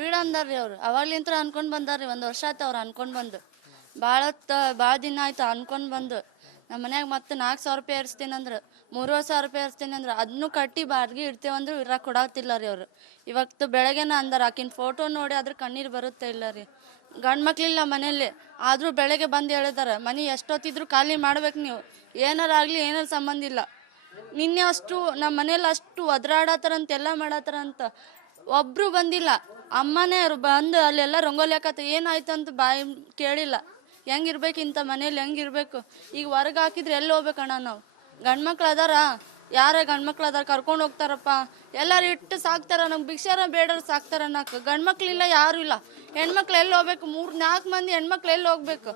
ಬೀಡ ಅಂದಾರ್ರಿ ಅವ್ರು. ಅವಾಗ್ಲಿಂತ್ರ ಅನ್ಕೊಂಡ್ ಬಂದಾರ್ರಿ, 1 ವರ್ಷ ಆಯ್ತು ಅವ್ರು ಅನ್ಕೊಂಡ್ ಬಂದು. ಭಾಳ ದಿನ ಆಯ್ತು ಅನ್ಕೊಂಡ್ ಬಂದು. ನಮ್ಮ ಮನ್ಯಾಗ ಮತ್ತೆ 4,000 ರೂಪಾಯಿ ಏರಿಸ್ತೀನಿ ಅಂದ್ರೆ, 3,000 ರೂಪಾಯಿ ಏರಿಸ್ತೀನಿ ಅಂದ್ರೆ ಅದನ್ನು ಕಟ್ಟಿ ಬಾಡಿಗೆ ಇಡ್ತೇವಂದ್ರೆ ಇರಾಕ್ ಕೊಡಾತಿಲ್ಲ ರೀ ಅವ್ರು. ಇವತ್ತು ಬೆಳಗ್ಗೆನ ಅಂದಾರ, ಆಕಿನ ಫೋಟೋ ನೋಡಿ ಅದ್ರ ಕಣ್ಣೀರು ಬರುತ್ತೆ ಇಲ್ಲ ರೀ. ಗಂಡು ಮಕ್ಳಿಲ್ಲ ಮನೇಲಿ, ಆದರೂ ಬೆಳಗ್ಗೆ ಬಂದು ಹೇಳಿದಾರೆ ಮನೆ ಎಷ್ಟೊತ್ತಿದ್ರು ಖಾಲಿ ಮಾಡ್ಬೇಕು ನೀವು, ಏನಾರು ಆಗಲಿ ಏನಾರು ಸಂಬಂಧ ಇಲ್ಲ. ನಿನ್ನೆ ಅಷ್ಟು ನಮ್ಮ ಮನೇಲಿ ಅಷ್ಟು ಒದ್ರಾಡತ್ತಾರಂತ ಎಲ್ಲ ಮಾಡತ್ತಾರಂತ, ಒಬ್ಬರು ಬಂದಿಲ್ಲ. ಅಮ್ಮನೇ ಅವ್ರು ಬಂದು ಅಲ್ಲೆಲ್ಲ ರಂಗೋಲಿ ಹಾಕತ್ತ, ಏನಾಯ್ತು ಅಂತ ಬಾಯಿ ಕೇಳಿಲ್ಲ. ಹೆಂಗಿರ್ಬೇಕು ಇಂಥ ಮನೇಲಿ, ಹೆಂಗಿರ್ಬೇಕು? ಈಗ ಹೊರಗೆ ಹಾಕಿದ್ರೆ ಎಲ್ಲಿ ಹೋಗ್ಬೇಕಣ್ಣ ನಾವು? ಗಂಡು ಮಕ್ಳು ಅದಾರ, ಯಾರ ಗಂಡು ಮಕ್ಳು ಅದಾರ ಕರ್ಕೊಂಡು ಹೋಗ್ತಾರಪ್ಪ, ಎಲ್ಲರೂ ಇಟ್ಟು ಸಾಕ್ತಾರ. ನಮ್ಗೆ ಭಿಕ್ಷಾರ ಬೇಡರು ಸಾಕ್ತಾರ ಅನ್ನಕ್ಕೆ ಗಂಡು ಮಕ್ಳಿಲ್ಲ, ಯಾರೂ ಇಲ್ಲ. ಹೆಣ್ಮಕ್ಳು ಎಲ್ಲಿ ಹೋಗ್ಬೇಕು? 3-4 ಮಂದಿ ಹೆಣ್ಮಕ್ಳು ಎಲ್ಲಿ ಹೋಗ್ಬೇಕು?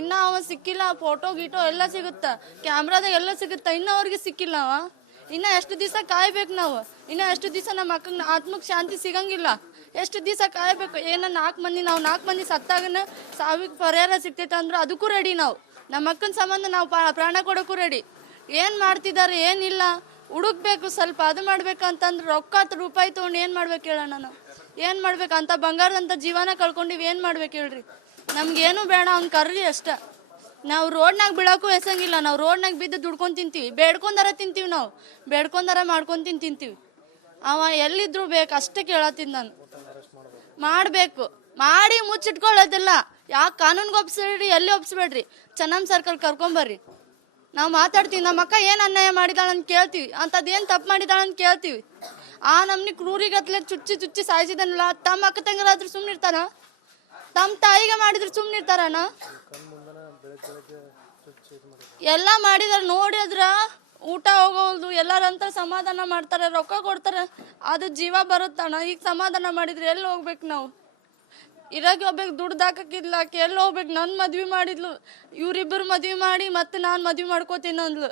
ಇನ್ನೂ ಅವ ಸಿಕ್ಕಿಲ್ಲ. ಫೋಟೋ ಗೀಟೋ ಎಲ್ಲ ಸಿಗುತ್ತಾ, ಕ್ಯಾಮ್ರಾದಾಗ ಎಲ್ಲ ಸಿಗುತ್ತಾ, ಇನ್ನೂ ಅವ್ರಿಗೆ ಸಿಕ್ಕಿಲ್ಲ ಅವ. ಇನ್ನೂ ಎಷ್ಟು ದಿವಸ ಕಾಯ್ಬೇಕು ನಾವು? ಇನ್ನೂ ಎಷ್ಟು ದಿವಸ ನಮ್ಮ ಅಕ್ಕನ ಆತ್ಮಕ್ಕೆ ಶಾಂತಿ ಸಿಗಂಗಿಲ್ಲ? ಎಷ್ಟು ದಿವಸ ಕಾಯ್ಬೇಕು? ಏನೋ 4 ಮಂದಿ ಸತ್ತಾಗನ ಸಾವಿಗೆ ಪರಿಹಾರ ಸಿಗ್ತೈತೆ ಅಂದ್ರೆ ಅದಕ್ಕೂ ರೆಡಿ ನಾವು. ನಮ್ಮ ಅಕ್ಕನ ಸಂಬಂಧ ನಾವು ಪ್ರಾಣ ಕೊಡೋಕ್ಕೂ ರೆಡಿ. ಏನು ಮಾಡ್ತಿದ್ದಾರೆ ಏನಿಲ್ಲ, ಹುಡುಕ್ಬೇಕು ಸ್ವಲ್ಪ, ಅದು ಮಾಡ್ಬೇಕಂತಂದ್ರೆ ರೊಕ್ಕ ರೂಪಾಯಿ ತೊಗೊಂಡು ಏನು ಮಾಡ್ಬೇಕು ಹೇಳೋಣ ನಾವು? ಏನು ಮಾಡ್ಬೇಕು? ಅಂತ ಬಂಗಾರದಂಥ ಜೀವನ ಕಳ್ಕೊಂಡಿವಿ, ಏನು ಮಾಡ್ಬೇಕು ಹೇಳ್ರಿ? ನಮ್ಗೇನು ಬೇಡ, ಅವ್ನು ಕರ್ರಿ ಅಷ್ಟ. ನಾವು ರೋಡ್ನಾಗ ಬೀಳೋಕ್ಕೂ ಎಸಂಗಿಲ್ಲ. ನಾವು ರೋಡ್ನಾಗ ಬಿದ್ದು ದುಡ್ಕೊಂಡು ತಿಂತೀವಿ, ಬೇಡ್ಕೊಂಡಾರ ತಿಂತೀವಿ, ನಾವು ಬೇಡ್ಕೊಂಡಾರ ಮಾಡ್ಕೊಂಡು ತಿಂತೀವಿ. ಅವ ಎಲ್ಲಿದ್ರು ಬೇಕು ಅಷ್ಟೇ ಕೇಳತ್ತೀನಿ ನಾನು. ಮಾಡಬೇಕು, ಮಾಡಿ ಮುಚ್ಚಿಟ್ಕೊಳ್ಳೋದಿಲ್ಲ. ಯಾಕೆ ಕಾನೂನಿಗೆ ಒಪ್ಸ್ಬೇಡ್ರಿ, ಎಲ್ಲಿ ಒಪ್ಸ್ಬೇಡ್ರಿ, ಚೆನ್ನಮ್ಮ ಸರ್ಕಲ್ ಕರ್ಕೊಂಬರ್ರಿ. ನಾವು ಮಾತಾಡ್ತೀವಿ, ನಮ್ಮ ಅಕ್ಕ ಏನು ಅನ್ಯಾಯ ಮಾಡಿದಾಳೆ ಅಂತ ಕೇಳ್ತೀವಿ, ಅಂಥದ್ದು ಏನು ತಪ್ಪು ಮಾಡಿದಾಳೆ ಅಂತ ಕೇಳ್ತೀವಿ. ಆ ನಮ್ನಿ ಕ್ರೂರಿಗತ್ಲೆ ಚುಚ್ಚಿ ಸಾಯಿಸಿದನಲ್ಲ, ತಮ್ಮ ಅಕ್ಕ ತಂಗರಾದ್ರೂ ಸುಮ್ಮನೆ ಇರ್ತಾರ? ತಮ್ಮ ತಾಯಿಗೆ ಮಾಡಿದ್ರು ಸುಮ್ಮನೆ ಇರ್ತಾರಣ್ಣ? ಎಲ್ಲ ಮಾಡಿದಾರೆ ನೋಡಿದ್ರ ಊಟ ಹೋಗೋದು, ಎಲ್ಲರಂತ ಸಮಾಧಾನ ಮಾಡ್ತಾರೆ, ರೊಕ್ಕ ಕೊಡ್ತಾರೆ, ಅದು ಜೀವ ಬರುತ್ತಣ್ಣ. ಈಗ ಸಮಾಧಾನ ಮಾಡಿದ್ರೆ ಎಲ್ಲಿ ಹೋಗ್ಬೇಕು ನಾವು? ಇರಾಗಿ ಹೋಗ್ಬೇಕು, ದುಡ್ಡು ಹಾಕಕ್ಕಿಲ್ಲ, ಎಲ್ಲಿ ಹೋಗ್ಬೇಕು? ನನ್ನ ಮದ್ವೆ ಮಾಡಿದ್ಲು, ಇವರಿಬ್ಬರು ಮದ್ವೆ ಮಾಡಿ ಮತ್ತೆ ನಾನು ಮದ್ವೆ ಮಾಡ್ಕೋತೀನಿ ಅಂದ್ಲು.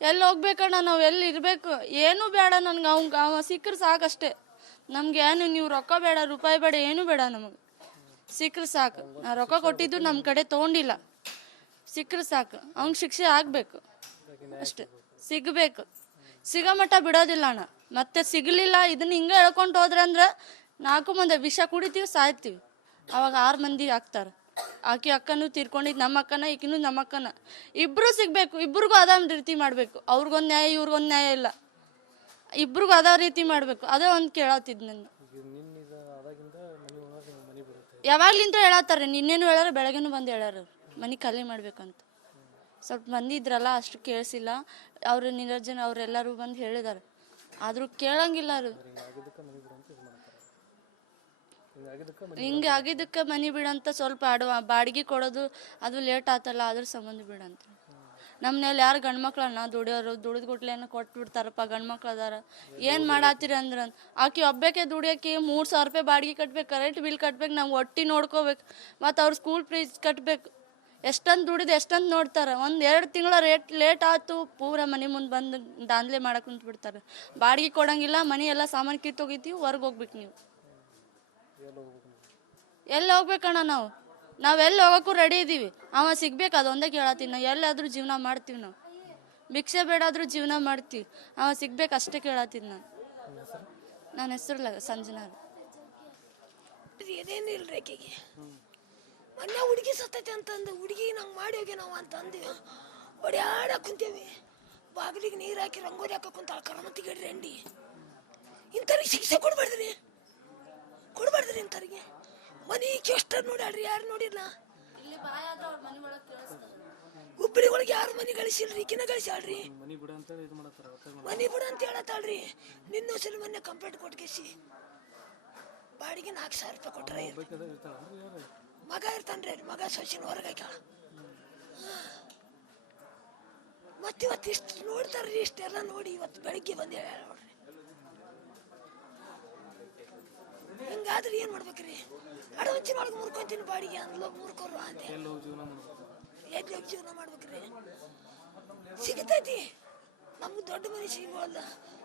ಎಲ್ಲಿ ಹೋಗ್ಬೇಕಣ್ಣ ನಾವು? ಎಲ್ಲಿ ಇರಬೇಕು? ಏನೂ ಬೇಡ ನನ್ಗೆ, ಅವ ಸಿಕ್ಕರೆ ಸಾಕಷ್ಟೇ ನಮ್ಗೆ. ಏನು ನೀವು ರೊಕ್ಕ ಬೇಡ, ರೂಪಾಯಿ ಬೇಡ, ಏನೂ ಬೇಡ ನಮಗೆ. ಸಿಕ್ಕರೆ ಸಾಕು. ನಾ ರೊಕ್ಕ ಕೊಟ್ಟಿದ್ದು ನಮ್ಮ ಕಡೆ ತೊಗೊಂಡಿಲ್ಲ, ಸಿಕ್ಕರೆ ಸಾಕು. ಅವ್ನಿಗೆ ಶಿಕ್ಷೆ ಆಗಬೇಕು ಅಷ್ಟೆ, ಸಿಗಬೇಕು. ಸಿಗೋ ಮಟ್ಟ ಬಿಡೋದಿಲ್ಲ ಅಣ್ಣ. ಮತ್ತೆ ಸಿಗಲಿಲ್ಲ, ಇದನ್ನ ಹಿಂಗೆ ಹೇಳ್ಕೊಂಡು ಹೋದ್ರೆ ಅಂದ್ರೆ 4 ಮಂದಿ ವಿಷ ಕುಡಿತೀವಿ, ಸಾಯ್ತೀವಿ. ಅವಾಗ 6 ಮಂದಿ ಆಗ್ತಾರೆ. ಆಕೆ ಅಕ್ಕನೂ ತೀರ್ಕೊಂಡಿದ್ದು ನಮ್ಮ ಅಕ್ಕನ, ಈಕಿನೂ ನಮ್ಮ ಅಕ್ಕನ. ಇಬ್ಬರು ಸಿಗಬೇಕು, ಇಬ್ರಿಗೂ ಅದ ರೀತಿ ಮಾಡಬೇಕು. ಅವ್ರಿಗೊಂದು ನ್ಯಾಯ, ಇವ್ರಿಗೊಂದು ನ್ಯಾಯ ಇಲ್ಲ, ಇಬ್ರಿಗೂ ಅದ ರೀತಿ ಮಾಡಬೇಕು. ಅದೇ ಒಂದು ಕೇಳತ್ತಿದ್ದು ನನ್ನ. ಯಾವಾಗ್ಲಿಂತ ಹೇಳತ್ತಾರೆ, ನಿನ್ನೇನು ಹೇಳ್ಯಾರ, ಬೆಳಗ್ಗೆನೂ ಬಂದು ಹೇಳ್ಯಾರ ಮನೆ ಖಾಲಿ ಮಾಡ್ಬೇಕಂತ. ಸ್ವಲ್ಪ ಮಂದಿ ಇದ್ರಲ್ಲ, ಅಷ್ಟು ಕೇಳಿಸಿಲ್ಲ. ಅವರು ನಿರಂಜನ್ ಅವರೆಲ್ಲರೂ ಬಂದು ಹೇಳಿದ್ದಾರೆ, ಆದರೂ ಕೇಳಂಗಿಲ್ಲ. ಅವರು ಹಿಂಗೆ ಆಗಿದ್ದಕ್ಕೆ ಮನೆ ಬಿಡಂತ ಸ್ವಲ್ಪ ಬಾಡಿಗೆ ಕೊಡೋದು ಅದು ಲೇಟ್ ಆತಲ್ಲ, ಅದ್ರ ಸಂಬಂಧ ಬಿಡಂತ. ನಮ್ಮನೇಲಿ ಯಾರು ಗಂಡು ಮಕ್ಳನ್ನ ದುಡಿಯೋರು, ದುಡಿದ ಗುಟ್ಲೆನ ಕೊಟ್ಟು ಬಿಡ್ತಾರಪ್ಪ. ಗಂಡು ಮಕ್ಳು ಅದಾರ, ಏನು ಮಾಡಾತ್ತೀರಿ ಅಂದ್ರೆ ಆಕೆ ಒಬ್ಬಕ್ಕೆ ದುಡಿಯೋಕೆ 3,000 ರೂಪಾಯಿ ಬಾಡಿಗೆ ಕಟ್ಬೇಕು, ಕರೆಂಟ್ ಬಿಲ್ ಕಟ್ಬೇಕು, ನಾವು ಒಟ್ಟಿ ನೋಡ್ಕೋಬೇಕು, ಮತ್ತು ಅವ್ರ ಸ್ಕೂಲ್ ಫೀಸ್ ಕಟ್ಟಬೇಕು. ಎಷ್ಟೊಂದು ದುಡಿದು ಎಷ್ಟೊಂದು ನೋಡ್ತಾರೆ. 1-2 ತಿಂಗಳ ಲೇಟ್ ಆಯ್ತು, ಪೂರ ಮನೆ ಮುಂದೆ ಬಂದು ದಾಂಧಲೆ ಮಾಡಕ್ಕೆ ಕುಂತು ಬಿಡ್ತಾರೆ. ಬಾಡಿಗೆ ಕೊಡೋಂಗಿಲ್ಲ, ಮನೆ ಎಲ್ಲ ಸಾಮಾನು ಕಿತ್ತೋಗಿದ್ದೀವಿ, ಹೊರಗೆ ಹೋಗ್ಬೇಕು. ನೀವು ಎಲ್ಲಿ ಹೋಗ್ಬೇಕಣ್ಣ ನಾವು? ನಾವೆಲ್ಲಿ ಹೋಗೋಕ್ಕೂ ರೆಡಿ ಇದ್ದೀವಿ. ಅವ ಸಿಗ್ಬೇಕು, ಅದೊಂದೇ ಕೇಳತ್ತೀನಿ. ನಾವು ಎಲ್ಲಾದರೂ ಜೀವನ ಮಾಡ್ತೀವಿ, ನಾವು ಭಿಕ್ಷೆ ಬೇಡಾದರೂ ಜೀವನ ಮಾಡ್ತೀವಿ. ಅವ ಸಿಗ್ಬೇಕು ಅಷ್ಟೇ ಕೇಳತ್ತೀನಿ ನಾನು. ನನ್ನ ಹೆಸರು ಸಂಜನಾ. ಏನೇನಿಲ್ರಿ ಆಕೆಗೆ ಮೊನ್ನೆ ಹುಡುಗಿ ಸತ್ತೈತೆ ಅಂತಂದು ಹುಡುಗಿ ನಂಗೆ ಮಾಡಿ ಹೋಗಿ ನಾವು ಅಂತಂದು ಹೊಡ್ಯಾಡ ಕುಂತೇವಿ. ಬಾಗಿಲಿಗೆ ನೀರು ಹಾಕಿ ರಂಗೋಲಿ ಹಾಕೋ ಕುಂತಾಳ ಕರಮತಿಗಡ್ರಿ ಅಂಡಿ. ಇಂಥವ್ರಿಗೆ ಶಿಕ್ಷೆ ಕೊಡ್ಬಾರ್ದ್ರಿ ಇಂಥವ್ರಿಗೆ. ಮನೆ ಎಷ್ಟು ನೋಡ್ಯಾಡ್ರಿ, ಯಾರು ನೋಡಿಲ್ಲ. ಹುಬ್ಬಳ್ಳಿ ಒಳಗೆ ಯಾರು ಮನೆ ಗಳಿಸಿಲ್ರಿ, ಈಕಿನ ಗಳಿಸ್ಯಾಳ್ರಿ. ಮನೆ ಬಿಡ ಅಂತ ಹೇಳತ್ತಾಳ್ರಿ. ನಿನ್ನ ಸಲ ಮೊನ್ನೆ ಕಂಪ್ಲೇಂಟ್ ಕೊಟ್ಕೇಸಿ ಬಾಡಿಗೆ 4,000 ರೂಪಾಯಿ ಕೊಟ್ರೆ ಮಗ ಇರ್ತಾನ್ರಿ. ಮಗ ಸೊಸಿನ ಹೊರಗೆ ಹಾಕ್ಯಾಳ. ಮತ್ತಿವತ್ತು ಇಷ್ಟು ನೋಡ್ತಾರ್ರಿ, ಇಷ್ಟೆಲ್ಲ ನೋಡಿ ಇವತ್ತು ಬೆಳಿಗ್ಗೆ ಬಂದು ಹೇಳ್ಯಾಳ ನೋಡ್ರಿ. ಹಿಂಗಾದ್ರೆ ಏನು ಮಾಡ್ಬೇಕ್ರಿ? ಅಡವಂಚಿನೊಳಗೆ ಮುರ್ಕೊಂತೀನಿ ಬಾಡಿಗೆ ಅಂದ್ಲೋಗಿ ಮುರ್ಕೋರು ಅಂತೆ. ಎಲ್ಲಿ ಹೋಗಿ ಜೀವನ ಮಾಡ್ಬೇಕ್ರಿ? ಸಿಗತೈತಿ ನಮ್ಗೆ ದೊಡ್ಡ ಮನೆ ಸಿಗೋಲ್ಲ,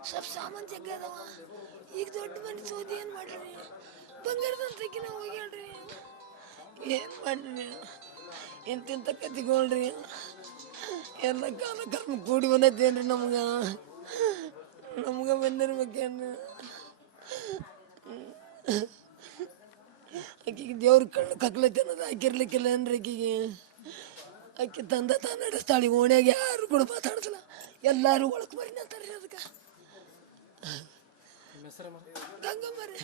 ಸ್ವಲ್ಪ ಸಾಮಾನು ಜಗ್ಗದವ. ಈಗ ದೊಡ್ಡ ಮನೆ ಸೋದಿ ಏನು ಮಾಡ್ರಿ? ಬಂಗಾರದಂತಕಿನ ಹೋಗ್ಯಾಳ್ರಿ. ಏನು ಮಾಡ್ರಿ? ಎಂತೆಂಥ ಕತಿಗೋಳ್ರಿ. ಎಲ್ಲ ಕಾಲ ಕರ್ಮ ಕೂಡಿ ಬಂದೈತೇನ್ರಿ ನಮ್ಗೆ ಬಂದಿರ್ಬೇಕೇನ್ರಿ? ಆಕಿಗೆ ದೇವ್ರ ಕಣ್ಣು ಕಕ್ಲೈತೆ ಅನ್ನೋದು ಹಾಕಿರ್ಲಿಕ್ಕಿಲ್ಲ ಏನ್ರಿ ಆಕಿಗೆ. ಆಕೆ ತಂದ ತಾನು ನಡೆಸ್ತಾಳೆ. ಓಣ್ಯಾಗ ಯಾರು ಕೂಡ ಮಾತಾಡ್ಸಲ್ಲ, ಎಲ್ಲರೂ ಒಳಗೆ ಬರ್ರಿ ಅಂತಾರೆ ರೀ. ಅದಕ್ಕೆ ಗಂಗಮ್ಮರಿ